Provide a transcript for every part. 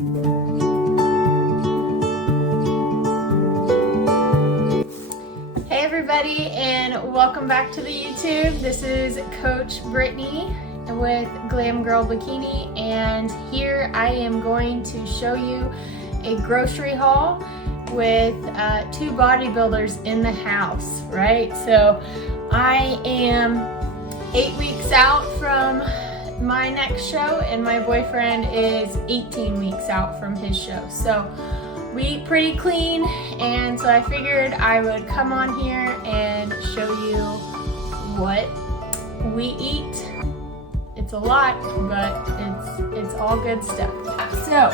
Hey everybody, and welcome back to the YouTube. This is Coach Brittany with Glam Girl Bikini, and here I am going to show you a grocery haul with two bodybuilders in the house, right? So I am 8 weeks out from my next show, and my boyfriend is 18 weeks out from his show. So we eat pretty clean, and so I figured I would come on here and show you what we eat. It's a lot, but it's all good stuff. So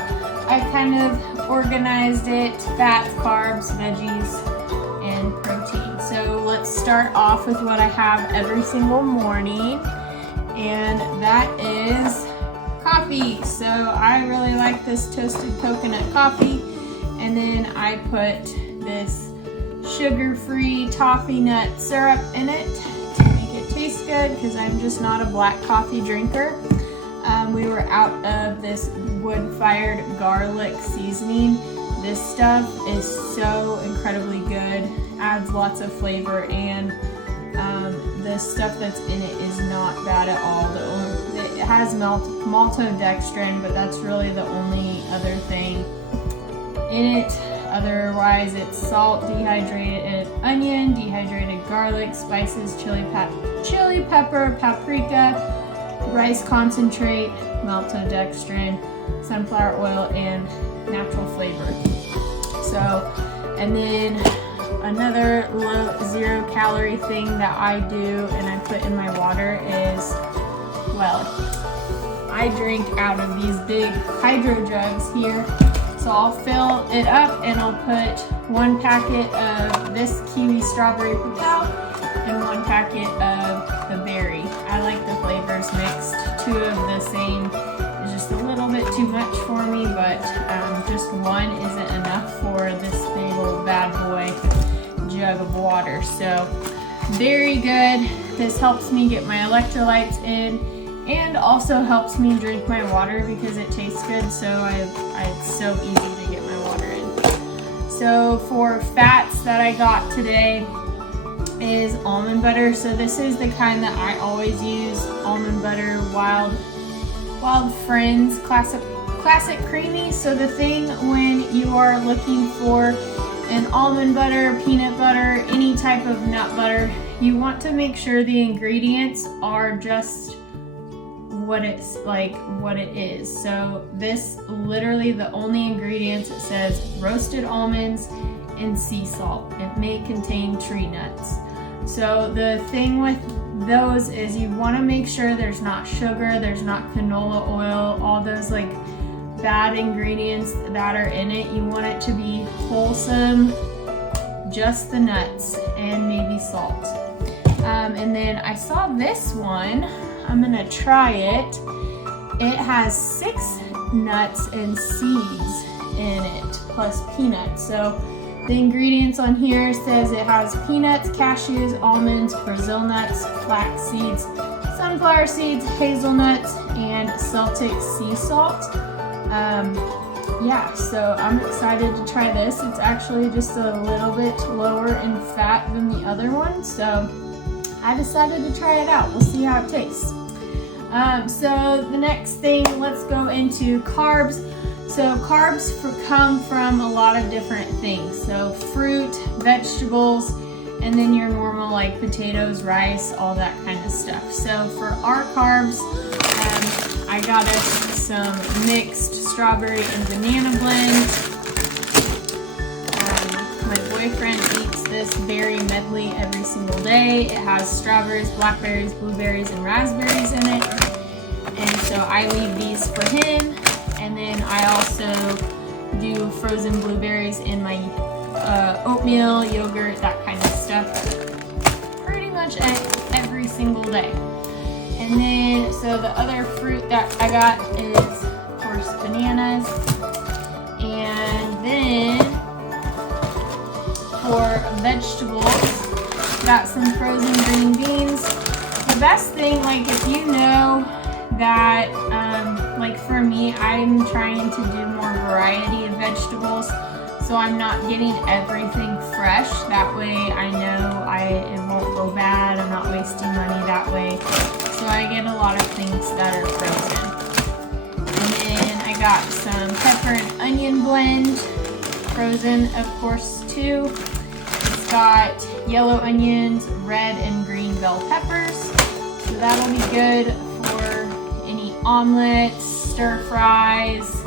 I kind of organized it: fats, carbs, veggies, and protein. So let's start off with what I have every single morning, and that is coffee. So I really like this toasted coconut coffee. And then I put this sugar-free toffee nut syrup in it to make it taste good, because I'm just not a black coffee drinker. We were out of this wood-fired garlic seasoning. This stuff is so incredibly good, adds lots of flavor, and the stuff that's in it is not bad at all. It has maltodextrin, but that's really the only other thing in it. Otherwise, it's salt, dehydrated onion, dehydrated garlic, spices, chili pepper, paprika, rice concentrate, maltodextrin, sunflower oil, and natural flavor. So, and then another low 0 calorie thing that I do and I put in my water is, well, I drink out of these big hydro jugs here. So I'll fill it up and I'll put 1 packet of this kiwi strawberry cacao and 1 packet of the berry. I like the flavors mixed. 2 of the same is just a little bit too much for me, but just 1 isn't enough for this big old bad boy jug of water. So very good. This helps me get my electrolytes in, and also helps me drink my water because it tastes good, so it's so easy to get my water in. So for fats that I got today is almond butter. So this is the kind that I always use: almond butter, Wild Friends, classic creamy. So the thing when you are looking for an almond butter, peanut butter, any type of nut butter, you want to make sure the ingredients are just what it is. So this, literally the only ingredients, it says roasted almonds and sea salt. It may contain tree nuts. So the thing with those is you want to make sure there's not sugar, there's not canola oil, all those like bad ingredients that are in it. You want it to be wholesome, just the nuts and maybe salt. And then I saw this one. I'm gonna try it. It has 6 nuts and seeds in it, plus peanuts. So the ingredients on here says it has peanuts, cashews, almonds, Brazil nuts, flax seeds, sunflower seeds, hazelnuts, and Celtic sea salt. Yeah, so I'm excited to try this. It's actually just a little bit lower in fat than the other one, so I decided to try it out. We'll see how it tastes. So the next thing, let's go into carbs. So carbs come from a lot of different things. So fruit, vegetables, and then your normal like potatoes, rice, all that kind of stuff. So for our carbs, I got us some mixed strawberry and banana blend. My boyfriend eats this berry medley every single day. It has strawberries, blackberries, blueberries, and raspberries in it. And so I leave these for him. And then I also do frozen blueberries in my oatmeal, yogurt, that kind of stuff, pretty much every single day. And then, so the other fruit that I got is, of course, bananas. And then for vegetables, got some frozen green beans. The best thing, like if you know that, like for me, I'm trying to do more variety of vegetables, so I'm not getting everything fresh. That way I know it won't go bad. I'm not wasting money that way. So I get a lot of things that are frozen. And then I got some pepper and onion blend, frozen of course too. It's got yellow onions, red and green bell peppers. So that'll be good for any omelets, stir fries,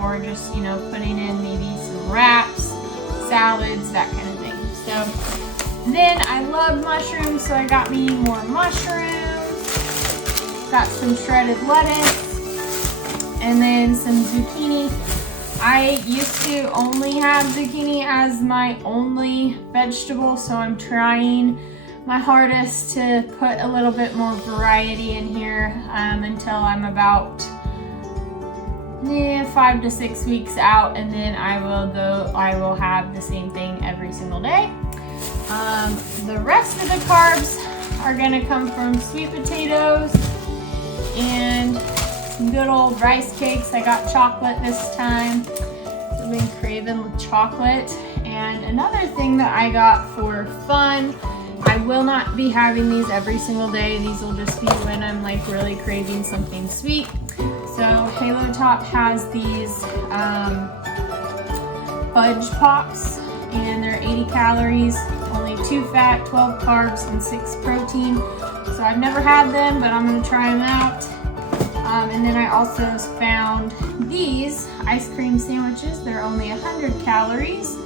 or just, you know, putting in maybe some wraps, salads, that kind of thing. So then I love mushrooms, so I got me more mushrooms. Got some shredded lettuce, and then some zucchini. I used to only have zucchini as my only vegetable, so I'm trying my hardest to put a little bit more variety in here until I'm about 5 to 6 weeks out, and then I will have the same thing every single day. The rest of the carbs are gonna come from sweet potatoes and some good old rice cakes. I got chocolate this time. I've been craving with chocolate. And another thing that I got for fun, I will not be having these every single day. These will just be when I'm like really craving something sweet. So Halo Top has these Fudge Pops, and they're 80 calories, only 2 fat, 12 carbs, and 6 protein. So I've never had them, but I'm gonna try them out. And then I also found these ice cream sandwiches. They're only 100 calories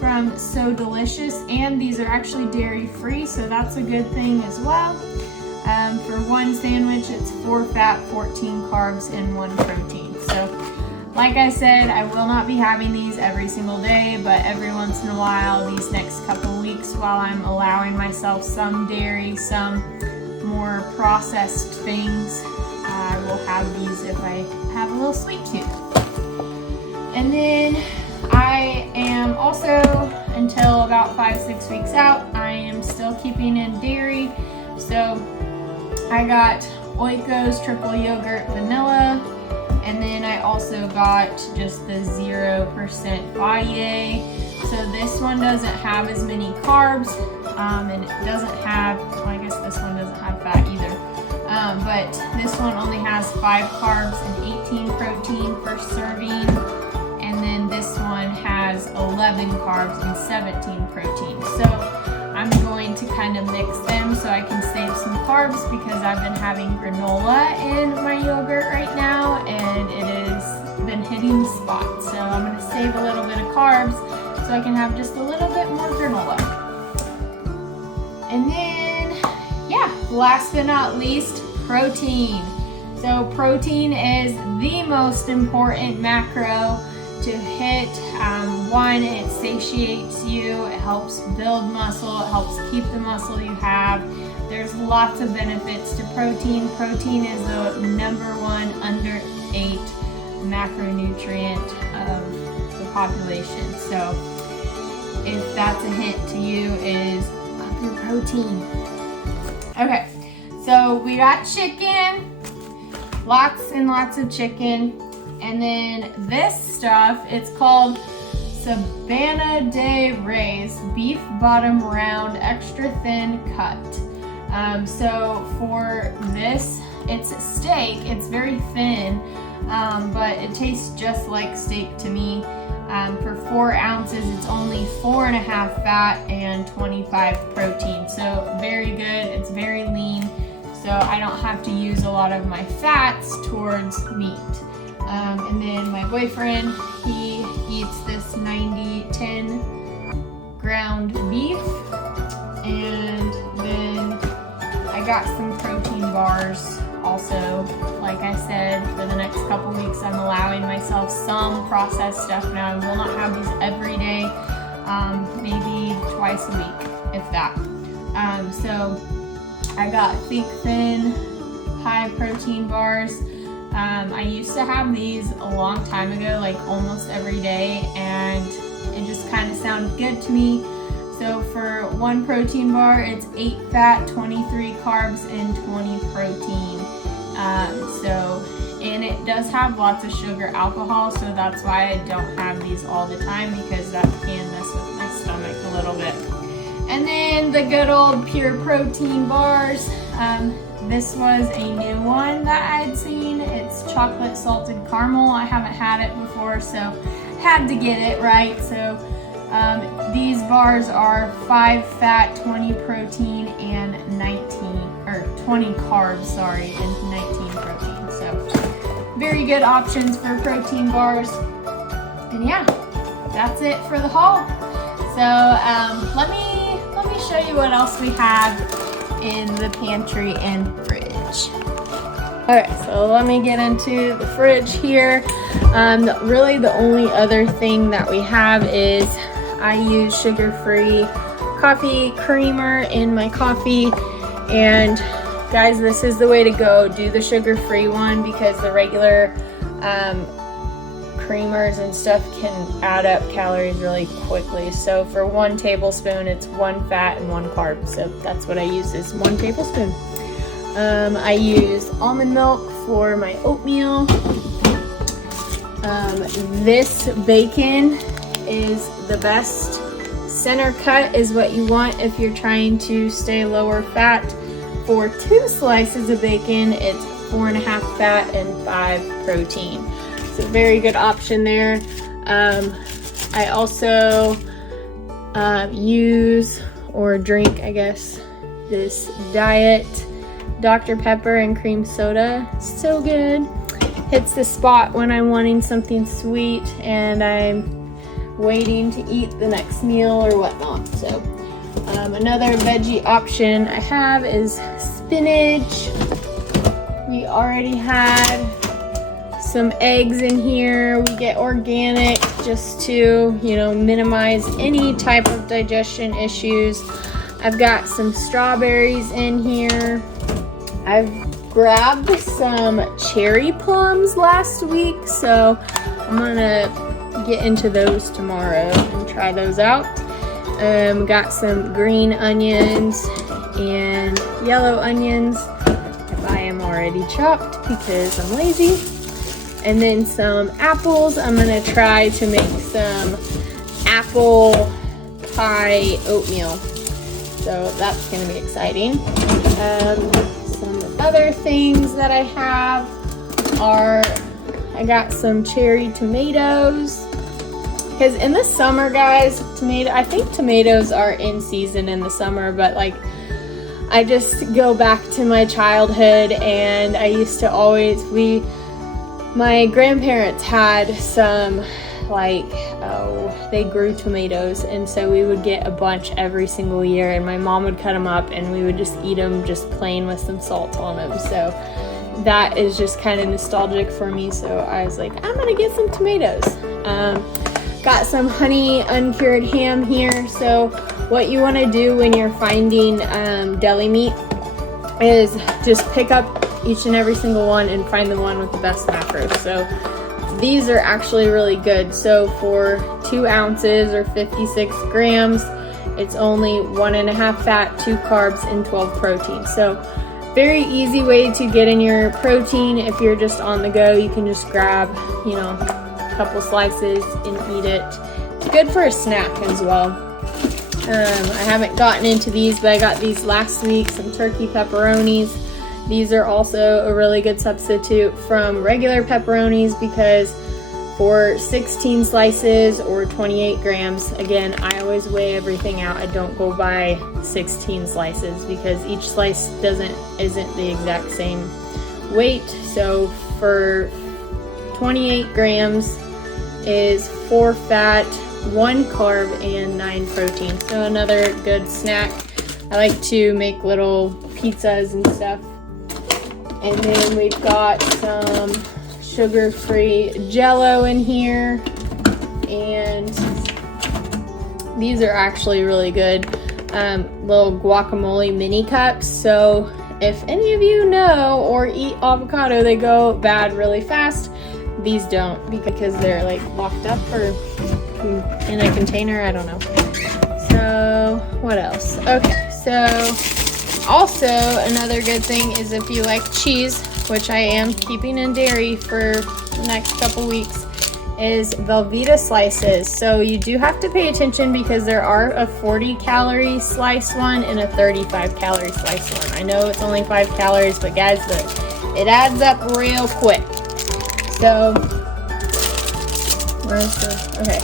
from So Delicious, and these are actually dairy free, so that's a good thing as well. For one sandwich, it's 4 fat, 14 carbs, and 1 protein. So like I said, I will not be having these every single day, but every once in a while, these next couple weeks, while I'm allowing myself some dairy, some more processed things, I will have these if I have a little sweet tooth. And then I am also, until about 5-6 weeks out, I am still keeping in dairy. So I got Oiko's triple yogurt vanilla, and then I also got just the 0% Valle. So this one doesn't have as many carbs, and it doesn't have, well, I guess this one doesn't have fat either. But this one only has 5 carbs and 18 protein per serving. And then this one has 11 carbs and 17 protein. So I'm going to kind of mix them so I can save some carbs, because I've been having granola in my yogurt right now, and it has been hitting the spot. So I'm going to save a little bit of carbs so I can have just a little bit more granola. And then, yeah, last but not least, protein. So protein is the most important macro to hit. One, it satiates you, it helps build muscle, it helps keep the muscle you have. There's lots of benefits to protein. Protein is the #1 under 8 macronutrient of the population. So if that's a hint to you, is up your protein. Okay, so we got chicken, lots and lots of chicken. And then this stuff, it's called Sabana de Res beef bottom round extra thin cut. So for this, it's a steak. It's very thin, but it tastes just like steak to me. For 4 ounces, it's only 4.5 fat and 25 protein. So very good. It's very lean. So I don't have to use a lot of my fats towards meat. And then my boyfriend, he eats this 90-10 ground beef. And then I got some protein bars also. Like I said, for the next couple weeks, I'm allowing myself some processed stuff now. I will not have these every day, maybe twice a week, if that. So I got thick, thin, high protein bars. I used to have these a long time ago, like almost every day, and it just kind of sounded good to me. So for 1 protein bar, it's 8 fat, 23 carbs, and 20 protein. So and it does have lots of sugar alcohol, so that's why I don't have these all the time, because that can mess with my stomach a little bit. And then the good old pure protein bars. This was a new one that I had seen. It's chocolate salted caramel. I haven't had it before, so had to get it, right? So these bars are 5 fat, 20 protein, and 20 carbs, sorry, and 19 protein. So very good options for protein bars. And yeah, that's it for the haul. So let me show you what else we have in the pantry and fridge. Alright, so let me get into the fridge here. Really the only other thing that we have is I use sugar-free coffee creamer in my coffee, and guys, this is the way to go. Do the sugar-free one, because the regular creamers and stuff can add up calories really quickly. So for 1 tablespoon, it's 1 fat and 1 carb. So that's what I use, is 1 tablespoon. I use almond milk for my oatmeal. This bacon is the best. Center cut is what you want if you're trying to stay lower fat. For 2 slices of bacon, it's 4.5 fat and 5 protein. It's a very good option there. I also use or drink, I guess, this diet Dr. Pepper and cream soda. So good. Hits the spot when I'm wanting something sweet and I'm waiting to eat the next meal or whatnot. So another veggie option I have is spinach. We already had some eggs in here. We get organic just to, you know, minimize any type of digestion issues. I've got some strawberries in here. I've grabbed some cherry plums last week, so I'm gonna get into those tomorrow and try those out. Got some green onions and yellow onions. I buy them already chopped because I'm lazy. And then some apples. I'm gonna try to make some apple pie oatmeal. So that's gonna be exciting. Some other things that I have are, I got some cherry tomatoes. Because in the summer, guys, I think tomatoes are in season in the summer, but like, I just go back to my childhood, and I used to always, my grandparents had some, they grew tomatoes, and so we would get a bunch every single year, and my mom would cut them up and we would just eat them just plain with some salt on them. So that is just kind of nostalgic for me, so I was like, I'm gonna get some tomatoes. Got some honey uncured ham here. So what you want to do when you're finding deli meat is just pick up each and every single one and find the one with the best macros. So these are actually really good. So for 2 ounces or 56 grams, it's only 1.5 fat, 2 carbs, and 12 protein. So very easy way to get in your protein. If you're just on the go, you can just grab, you know, a couple slices and eat it. It's good for a snack as well. I haven't gotten into these, but I got these last week, some turkey pepperonis. These are also a really good substitute from regular pepperonis, because for 16 slices or 28 grams, again, I always weigh everything out. I don't go by 16 slices because each slice isn't the exact same weight. So for 28 grams is 4 fat, 1 carb, and 9 protein. So another good snack. I like to make little pizzas and stuff. And then we've got some sugar-free Jell-O in here, and these are actually really good. Little guacamole mini cups. So if any of you know or eat avocado, they go bad really fast. These don't, because they're like locked up or in a container, I don't know. So what else? Okay, so also another good thing is if you like cheese, which I am keeping in dairy for the next couple weeks, is Velveeta Slices. So you do have to pay attention because there are a 40-calorie slice one and a 35-calorie slice one. I know it's only 5 calories, but guys, it adds up real quick. So,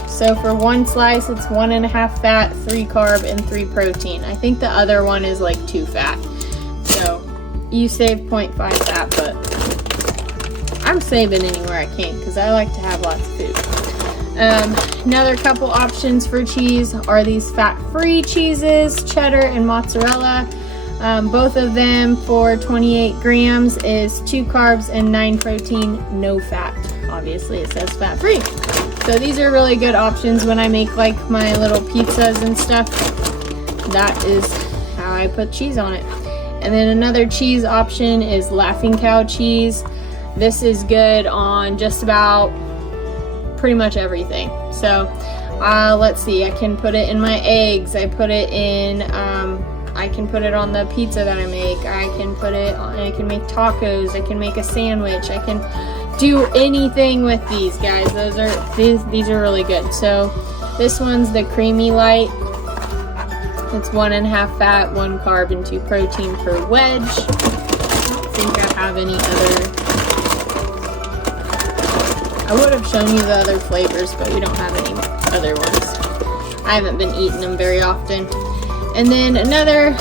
so for one slice, it's 1.5 fat, 3 carb, and 3 protein. I think the other one is like 2 fat. So you save 0.5 fat, but I'm saving anywhere I can because I like to have lots of food. Another couple options for cheese are these fat-free cheeses, cheddar and mozzarella. Both of them for 28 grams is 2 carbs and 9 protein, no fat. Obviously it says fat-free. So these are really good options when I make like my little pizzas and stuff. That is how I put cheese on it. And then another cheese option is Laughing Cow cheese. This is good on just about pretty much everything. So let's see, I can put it in my eggs. I put it in, I can put it on the pizza that I make. I can put it on, I can make tacos. I can make a sandwich. I can do anything with these, guys. These are really good. So this one's the Creamy Light. It's 1.5 fat, 1 carb, and 2 protein per wedge. I don't think I have any other. I would have shown you the other flavors, but we don't have any other ones. I haven't been eating them very often. And then another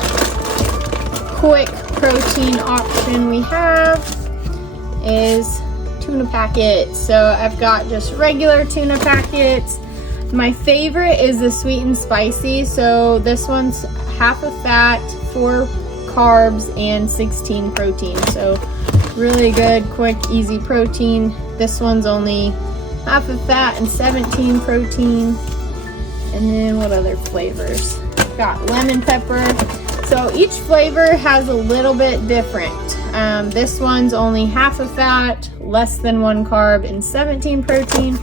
quick protein option we have is Tuna Packet. So I've got just regular tuna packets. My favorite is the sweet and spicy. So this one's 1/2 fat, 4 carbs, and 16 protein. So really good, quick, easy protein. This one's only 1/2 fat and 17 protein. And then what other flavors? Got lemon pepper. So each flavor has a little bit different. This one's only 1/2 fat, less than 1 carb, and 17 protein.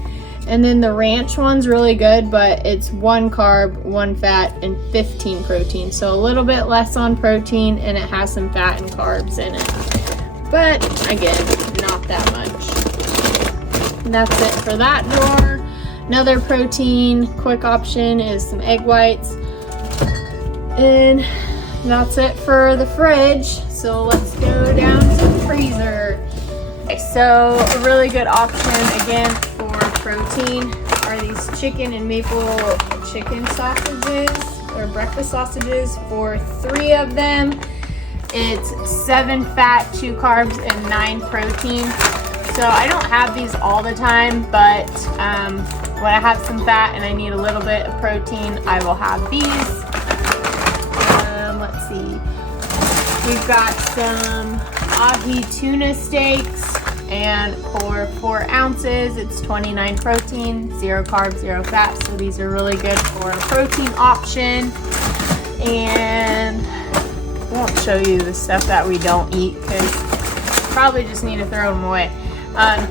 And then the ranch one's really good, but it's 1 carb, 1 fat, and 15 protein. So a little bit less on protein, and it has some fat and carbs in it. But again, not that much. And that's it for that drawer. Another protein quick option is some egg whites. And that's it for the fridge. So let's go down to the freezer. Okay, so a really good option again for protein are these chicken and maple chicken sausages or breakfast sausages. For 3 of them, it's 7 fat, 2 carbs, and 9 protein. So I don't have these all the time, but when I have some fat and I need a little bit of protein, I will have these. Let's see. We've got some ahi tuna steaks, and for 4 ounces, it's 29 protein, 0 carbs, 0 fat. So these are really good for a protein option. And I won't show you the stuff that we don't eat because probably just need to throw them away.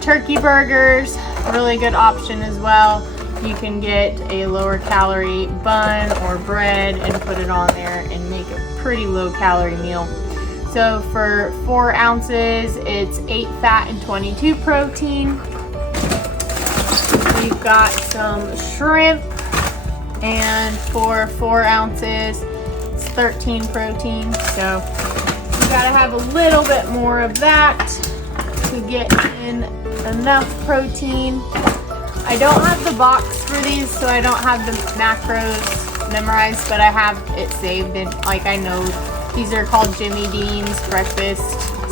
Turkey burgers, really good option as well. You can get a lower calorie bun or bread and put it on there and make a pretty low calorie meal. So for 4 ounces, it's 8 fat and 22 protein. We've got some shrimp, and for 4 ounces, it's 13 protein. So you gotta have a little bit more of that to get in enough protein. I don't have the box for these, so I don't have the macros memorized, but I have it saved, and like I know these are called Jimmy Dean's breakfast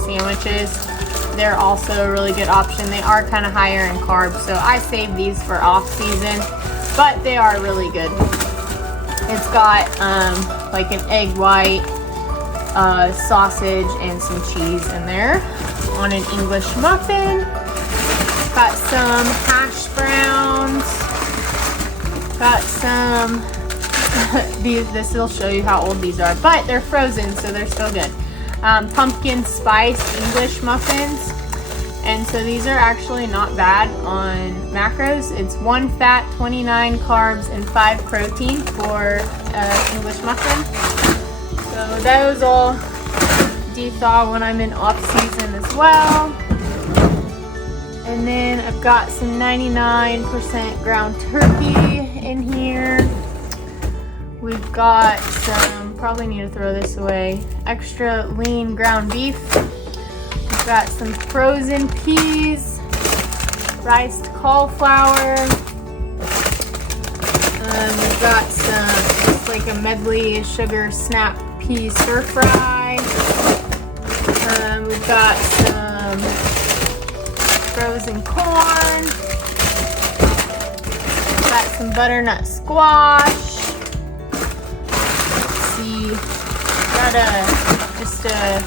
sandwiches. They're also a really good option. They are kind of higher in carbs, so I save these for off season, but they are really good. It's got like an egg white, sausage, and some cheese in there on an English muffin. Got some hash browns. Got some, this will show you how old these are, but they're frozen, so they're still good. Pumpkin spice English muffins. And so these are actually not bad on macros. It's 1 fat, 29 carbs, and 5 protein for English muffin. So those will de-thaw when I'm in off-season as well. And then I've got some 99% ground turkey in here. We've got some, probably need to throw this away, extra lean ground beef. We've got some frozen peas, riced cauliflower. We've got some, just like a medley sugar snap pea stir fry. We've got some frozen corn. Got some butternut squash. Let's see, got just a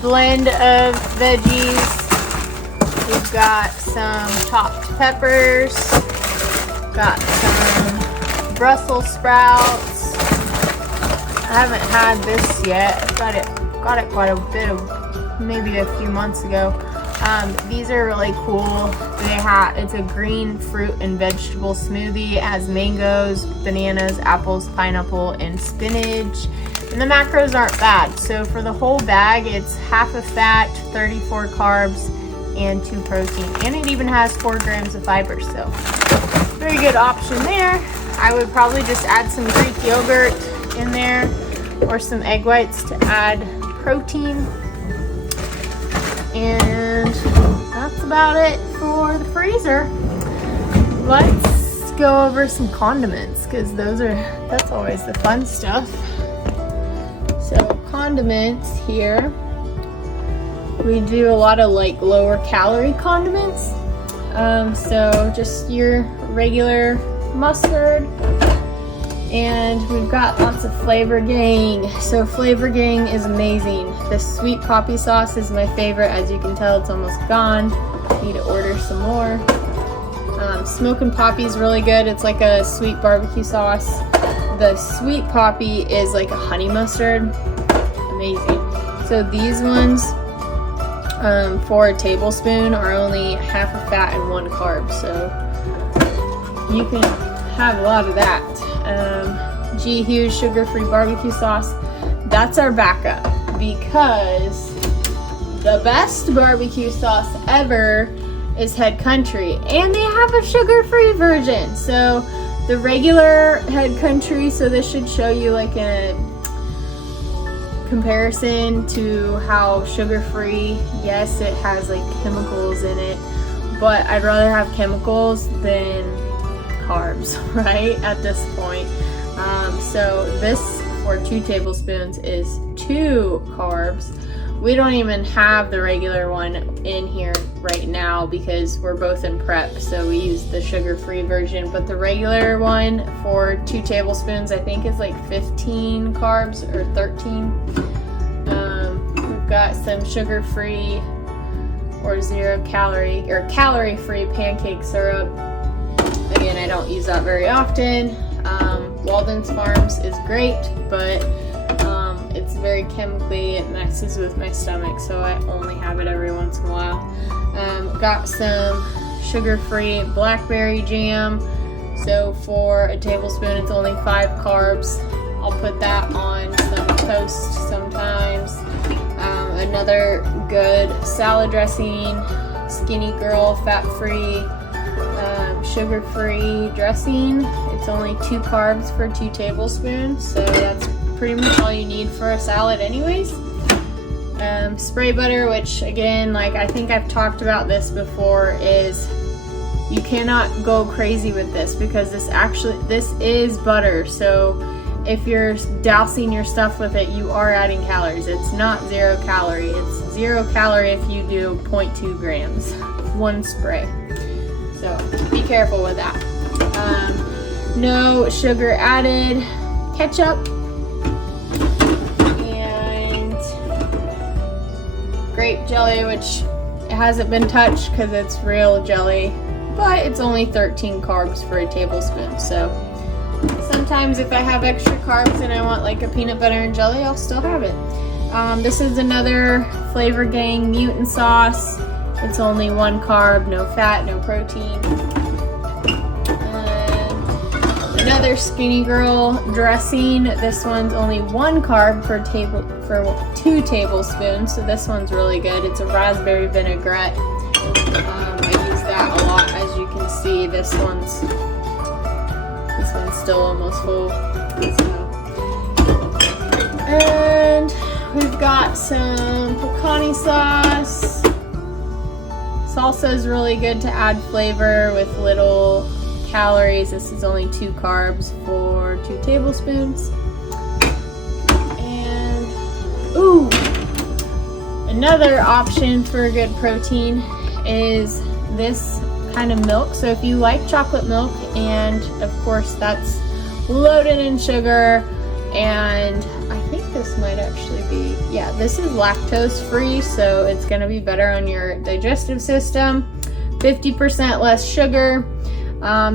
blend of veggies. We've got some chopped peppers. Got some Brussels sprouts. I haven't had this yet. I got it quite a bit of, maybe a few months ago. These are really cool. It's a green fruit and vegetable smoothie. It has mangoes, bananas, apples, pineapple, and spinach. And the macros aren't bad. So for the whole bag, it's half a fat, 34 carbs, and 2 protein. And it even has 4 grams of fiber. So very good option there. I would probably just add some Greek yogurt in there or some egg whites to add protein. And that's about it for the freezer. Let's go over some condiments because that's always the fun stuff. So condiments here, we do a lot of like lower calorie condiments. So just your regular mustard, and we've got lots of Flavor Gang. So Flavor Gang is amazing. The sweet poppy sauce is my favorite. As you can tell, it's almost gone. Need to order some more. Smokin' Poppy is really good. It's like a sweet barbecue sauce. The sweet poppy is like a honey mustard. Amazing. So these ones, for a tablespoon, are only half a fat and 1 carb. So you can have a lot of that. G Hughes sugar-free barbecue sauce. That's our backup because the best barbecue sauce ever is Head Country, and they have a sugar-free version. So the regular Head Country, so this should show you like a comparison to how sugar-free. Yes, it has like chemicals in it, but I'd rather have chemicals than carbs, right, at this point. So this for 2 tablespoons is 2 carbs. We don't even have the regular one in here right now because we're both in prep, so we use the sugar-free version. But the regular one for 2 tablespoons, I think, is like 15 carbs or 13. We've got some sugar-free or 0 calorie or calorie-free pancake syrup. Again, I don't use that very often. Walden's Farms is great, but it's very chemically, it messes with my stomach, so I only have it every once in a while. Got some sugar-free Blackberry Jam. So for a tablespoon, it's only 5 carbs. I'll put that on some toast sometimes. Another good salad dressing, Skinny Girl, fat-free, sugar-free dressing. It's only 2 carbs for 2 tablespoons, so that's pretty much all you need for a salad anyways. Spray butter, which again, like I think I've talked about this before, is you cannot go crazy with this because this is butter. So if you're dousing your stuff with it, you are adding calories. It's not 0 calorie. It's 0 calorie if you do 0.2 grams, 1 spray. So be careful with that. No sugar added. Ketchup. And grape jelly, which it hasn't been touched because it's real jelly, but it's only 13 carbs for a tablespoon. So sometimes if I have extra carbs and I want like a peanut butter and jelly, I'll still have it. This is another Flavor Gang Mutant Sauce. It's only 1 carb, no fat, no protein. And the Another Skinny Girl dressing. This one's only 1 carb for 2 tablespoons, so this one's really good. It's a raspberry vinaigrette. I use that a lot, as you can see. This one's still almost full. And we've got some pepperoni sauce. Salsa is really good to add flavor with little calories. This is only 2 carbs for 2 tablespoons. And ooh, another option for a good protein is this kind of milk. So if you like chocolate milk, and of course that's loaded in sugar, and I think this might actually be, yeah, this is lactose free, so it's going to be better on your digestive system. 50% less sugar.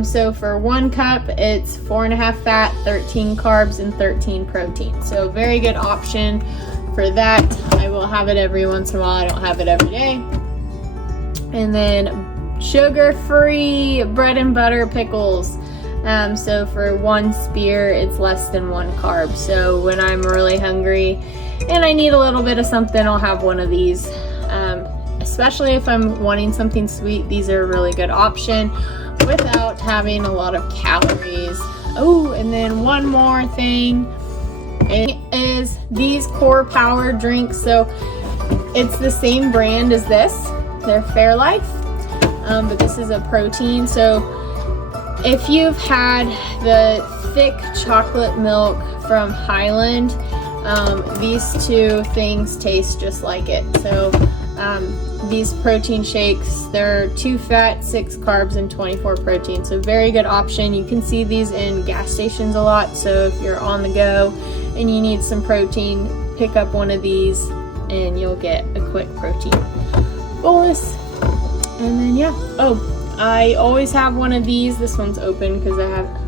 So for 1 cup, it's 4.5 fat, 13 carbs, and 13 protein. So very good option for that. I will have it every once in a while. I don't have it every day. And then sugar-free bread and butter pickles. So for 1 spear, it's less than 1 carb. So when I'm really hungry and I need a little bit of something, I'll have one of these. Especially if I'm wanting something sweet, these are a really good option without having a lot of calories. Oh, and then one more thing is these Core Power drinks. So it's the same brand as this. They're Fairlife, but this is a protein. So if you've had the thick chocolate milk from Highland, these 2 things taste just like it. So these protein shakes, they're 2 fat, 6 carbs, and 24 protein. So very good option. You can see these in gas stations a lot. So if you're on the go and you need some protein, pick up one of these and you'll get a quick protein bolus. And then yeah, oh, I always have one of these. This one's open because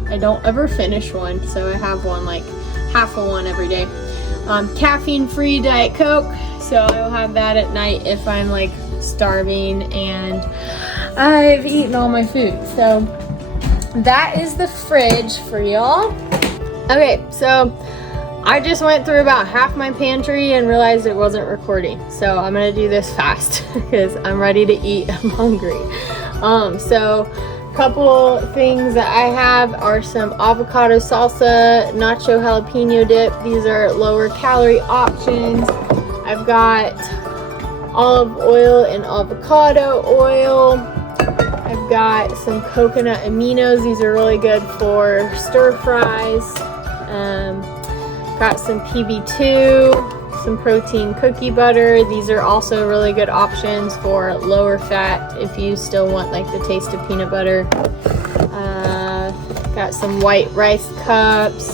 I don't ever finish one, so I have one, like half of one every day. Caffeine-free Diet Coke, so I'll have that at night if I'm like starving and I've eaten all my food. So that is the fridge for y'all. Okay, so I just went through about half my pantry and realized it wasn't recording. So I'm gonna do this fast because I'm ready to eat. I'm hungry. So a couple things that I have are some avocado salsa, nacho jalapeno dip. These are lower calorie options. I've got olive oil and avocado oil. I've got some coconut aminos. These are really good for stir fries. Got some PB2, some protein cookie butter. These are also really good options for lower fat if you still want like the taste of peanut butter. Got some white rice cups.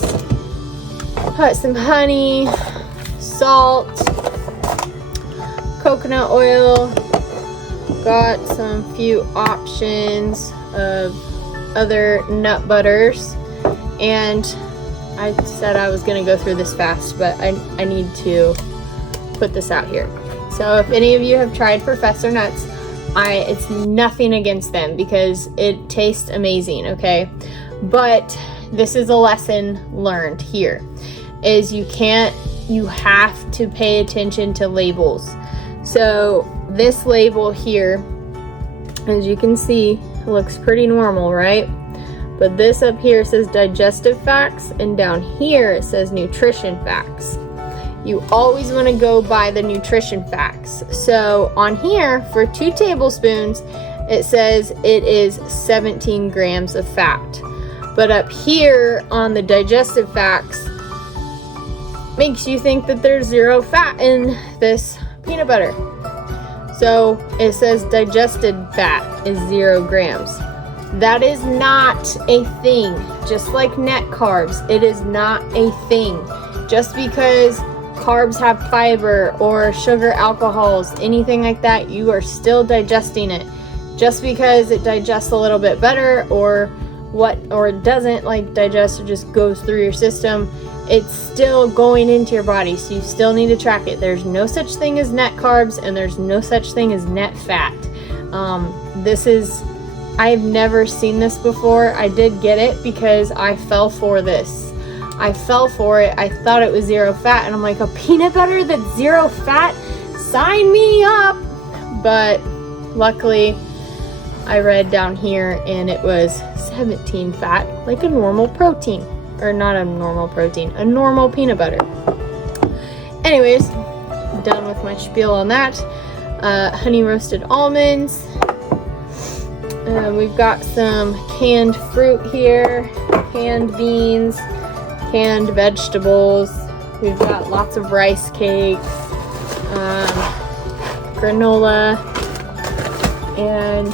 Got some honey, salt, coconut oil. Got some few options of other nut butters, and I said I was gonna go through this fast, but I need to put this out here. So if any of you have tried Professor Nuts, it's nothing against them because it tastes amazing, okay? But this is a lesson learned here, is you have to pay attention to labels. So this label here, as you can see, looks pretty normal, right? But this up here says digestive facts, and down here it says nutrition facts. You always want to go by the nutrition facts. So on here, for 2 tablespoons, it says it is 17 grams of fat. But up here on the digestive facts, makes you think that there's 0 fat in this peanut butter. So it says digested fat is 0 grams. That is not a thing. Just like net carbs, it is not a thing. Just because carbs have fiber or sugar alcohols, anything like that, you are still digesting it. Just because it digests a little bit better or it doesn't like digest, or just goes through your system, it's still going into your body, so you still need to track it. There's no such thing as net carbs, and there's no such thing as net fat. This is I've never seen this before. I did get it because I fell for this. I fell for it. I thought it was 0 fat, and I'm like, a peanut butter that's 0 fat? Sign me up! But luckily, I read down here and it was 17 fat, like a normal protein. Or not a normal protein, a normal peanut butter. Anyways, done with my spiel on that. Honey roasted almonds. We've got some canned fruit here, canned beans, canned vegetables. We've got lots of rice cakes, granola, and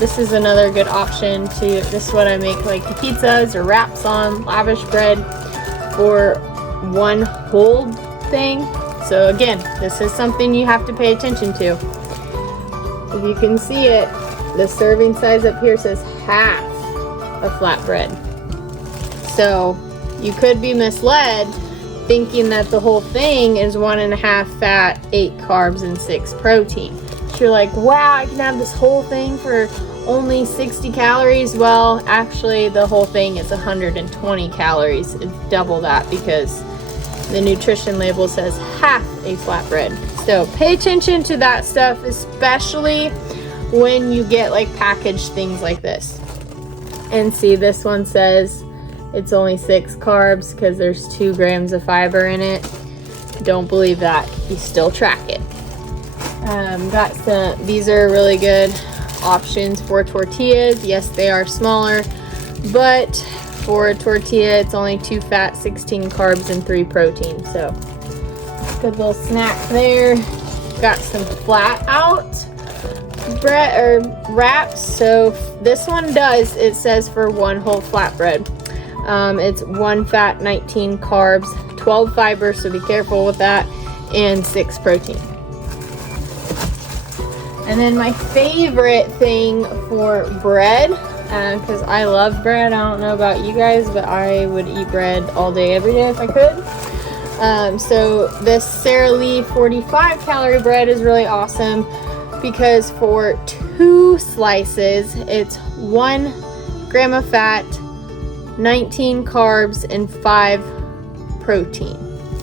this is another good option to, this is what I make like pizzas or wraps on, lavish bread for one whole thing. So again, this is something you have to pay attention to. If you can see it, the serving size up here says half a flatbread. So you could be misled thinking that the whole thing is 1.5 fat, 8 carbs, and 6 protein. So you're like, wow, I can have this whole thing for only 60 calories. Well, actually the whole thing is 120 calories. It's double that because the nutrition label says half a flatbread. So pay attention to that stuff, especially when you get like packaged things like this. And see, this one says it's only 6 carbs because there's 2 grams of fiber in it. Don't believe that. You still track it. Got some, these are really good options for tortillas. Yes, they are smaller, but for a tortilla, it's only 2 fat, 16 carbs, and 3 protein. So good little snack there. Got some flat out bread or wraps. So this one does, it says for one whole flatbread. It's 1 fat, 19 carbs, 12 fiber, so be careful with that, and 6 protein. And then my favorite thing for bread, because I love bread. I don't know about you guys, but I would eat bread all day, every day if I could. So this Sara Lee 45 calorie bread is really awesome because for 2 slices, it's 1 gram of fat, 19 carbs, and 5 protein.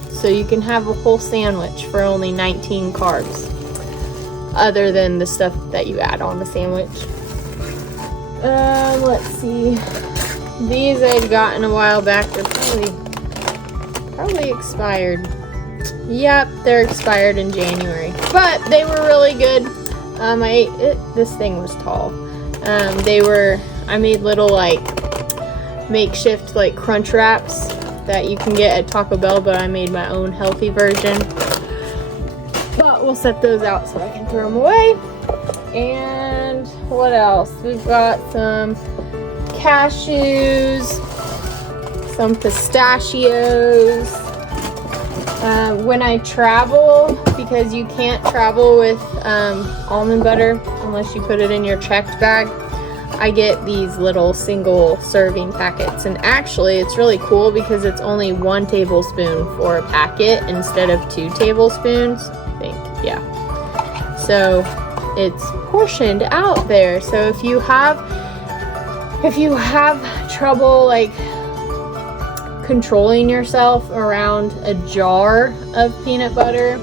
So you can have a whole sandwich for only 19 carbs, other than the stuff that you add on the sandwich. Let's see. These I'd gotten a while back. They're probably expired. Yep, they're expired in January, but they were really good. I ate it. This thing was tall. I made little like makeshift like crunch wraps that you can get at Taco Bell, but I made my own healthy version. But we'll set those out so I can throw them away. And what else? We've got some cashews, some pistachios. When I travel, because you can't travel with almond butter unless you put it in your checked bag, I get these little single serving packets. And actually it's really cool because it's only 1 tablespoon for a packet instead of 2 tablespoons. I think, yeah. So it's portioned out there. So if you have trouble like controlling yourself around a jar of peanut butter,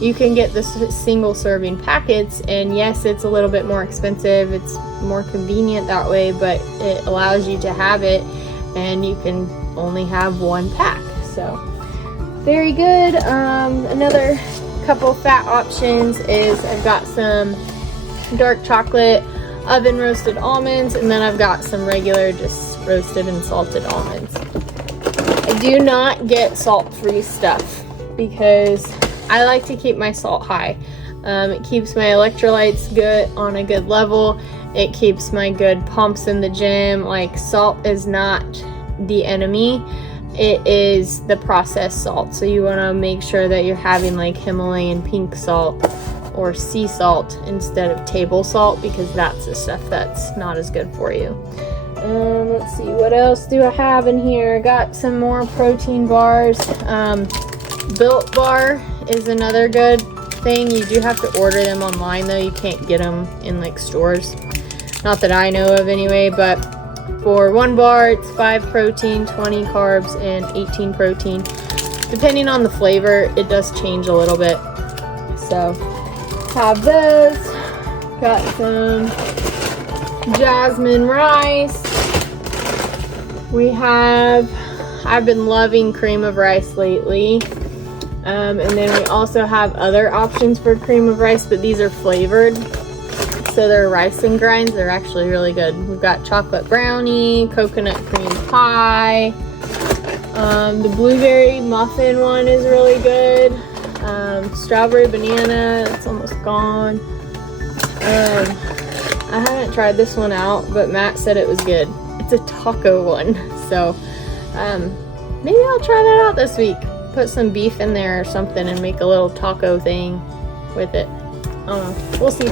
you can get the single serving packets. And yes, it's a little bit more expensive, it's more convenient that way, but it allows you to have it and you can only have 1 pack. So very good. Another couple fat options is I've got some dark chocolate oven roasted almonds, and then I've got some regular just roasted and salted almonds. I do not get salt-free stuff because I like to keep my salt high. It keeps my electrolytes good on a good level. It keeps my good pumps in the gym. Like, salt is not the enemy. It is the processed salt. So you want to make sure that you're having like Himalayan pink salt or sea salt instead of table salt, because that's the stuff that's not as good for you. Let's see, what else do I have in here? I got some more protein bars. Built Bar is another good thing. You do have to order them online though. You can't get them in like stores. Not that I know of anyway, but for 1 bar, it's 5 protein, 20 carbs, and 18 protein. Depending on the flavor, it does change a little bit. So, have those. Got some Jasmine Rice. I've been loving cream of rice lately. And then we also have other options for cream of rice, but these are flavored. So they're rice and grinds. They're actually really good. We've got chocolate brownie, coconut cream pie. The blueberry muffin one is really good. Strawberry banana, it's almost gone. I haven't tried this one out, but Matt said it was good. It's a taco one, so maybe I'll try that out this week. Put some beef in there or something and make a little taco thing with it. I don't know. We'll see.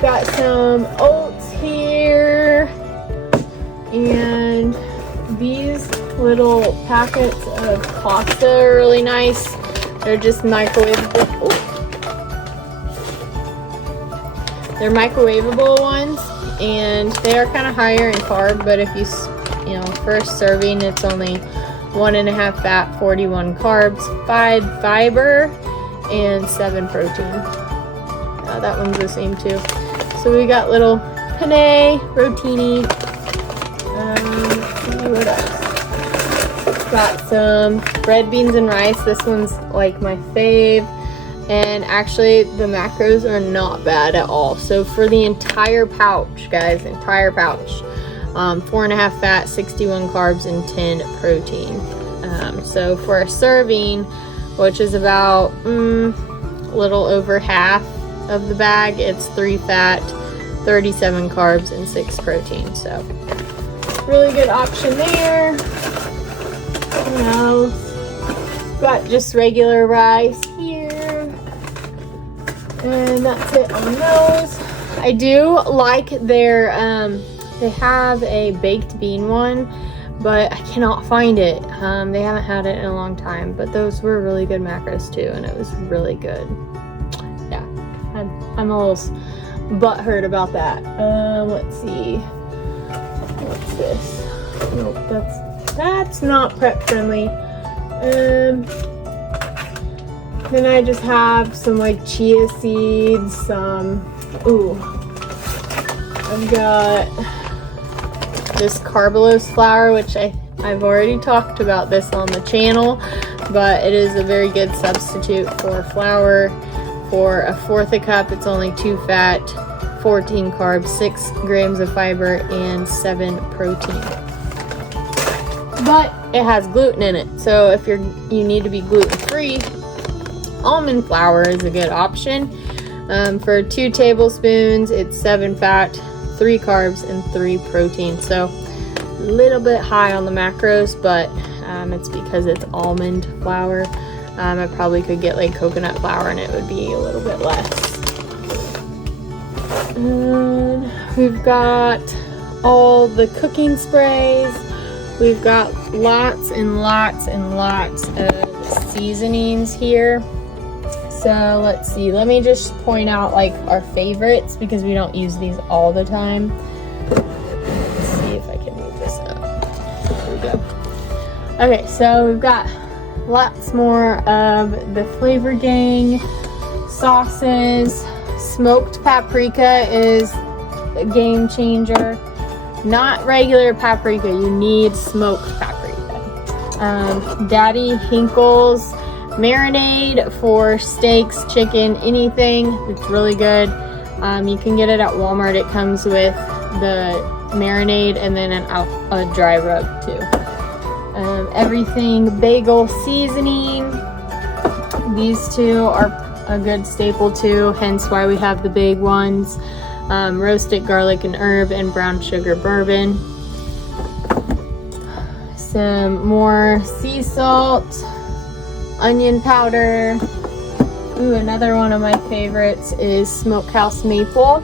Got some oats here, and these little packets of pasta are really nice. They're just microwavable. They're microwavable ones, and they are kind of higher in carb, but if you know, first serving, it's only 1.5 fat, 41 carbs, 5 fiber, and 7 protein. That one's the same too. So we got little penne, rotini. What else? Got some red beans and rice. This one's like my fave. And actually the macros are not bad at all. So for the entire pouch, guys, 4.5 fat, 61 carbs, and 10 protein. So for a serving, which is about a little over half of the bag, it's 3 fat, 37 carbs, and 6 protein. So really good option there. What else? Got just regular rice here, and that's it on those. I do like their they have a baked bean one, but I cannot find it. They haven't had it in a long time, but those were really good macros too, and it was really good. Yeah, I'm a little butthurt about that. Let's see. What's this? Nope, that's not prep friendly. Then I just have some like chia seeds, I've got this carbulose flour, which I've already talked about this on the channel, but it is a very good substitute for flour. For a 1/4 cup, it's only 2 fat, 14 carbs, 6 grams of fiber, and 7 protein. But it has gluten in it, so if you need to be gluten-free, almond flour is a good option. For 2 tablespoons, it's 7 fat, 3 carbs, and 3 protein. So a little bit high on the macros, but it's because it's almond flour. I probably could get like coconut flour and it would be a little bit less. We've got all the cooking sprays. We've got lots and lots and lots of seasonings here. So let's see, let me just point out like our favorites because we don't use these all the time. Let's see if I can move this up. There we go. Okay, so we've got lots more of the Flavor Gang sauces. Smoked paprika is a game changer. Not regular paprika, you need smoked paprika. Daddy Hinkle's marinade for steaks, chicken, anything. It's really good. You can get it at Walmart. It comes with the marinade and then a dry rub too. Everything Bagel seasoning. These two are a good staple too, hence why we have the big ones. Roasted garlic and herb and brown sugar bourbon. Some more sea salt, onion powder. Ooh, another one of my favorites is Smokehouse Maple.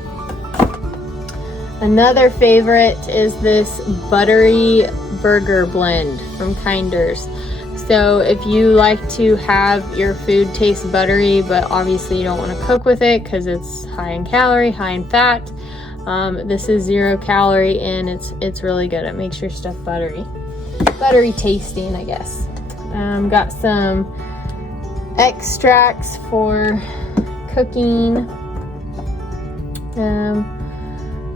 Another favorite is this Buttery burger blend from Kinders. So if you like to have your food taste buttery, but obviously you don't want to cook with it because it's high in calorie, high in fat, This is 0 calorie and it's really good. It makes your stuff buttery tasting, I guess. Got some extracts for cooking.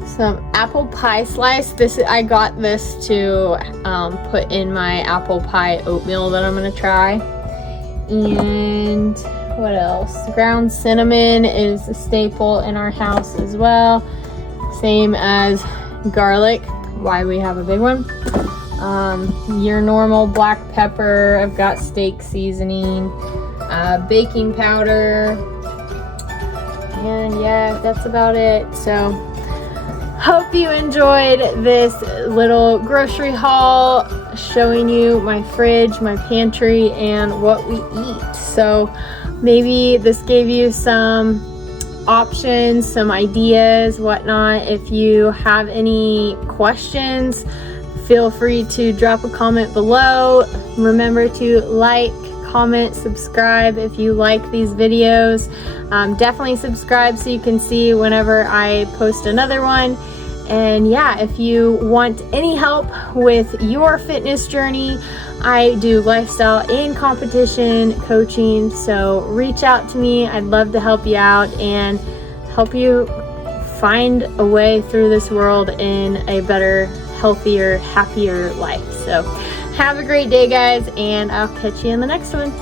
Some apple pie slice. I got this to put in my apple pie oatmeal that I'm gonna try. And what else? Ground cinnamon is a staple in our house as well. Same as garlic, why we have a big one. Your normal black pepper. I've got steak seasoning, baking powder, and yeah, that's about it. So hope you enjoyed this little grocery haul showing you my fridge, my pantry, and what we eat. So maybe this gave you some options, some ideas, whatnot. If you have any questions, feel free to drop a comment below. Remember to like, comment, subscribe if you like these videos. Definitely subscribe so you can see whenever I post another one. And yeah, if you want any help with your fitness journey, I do lifestyle and competition coaching, so reach out to me. I'd love to help you out and help you find a way through this world in a better, healthier, happier life. So have a great day, guys, and I'll catch you in the next one.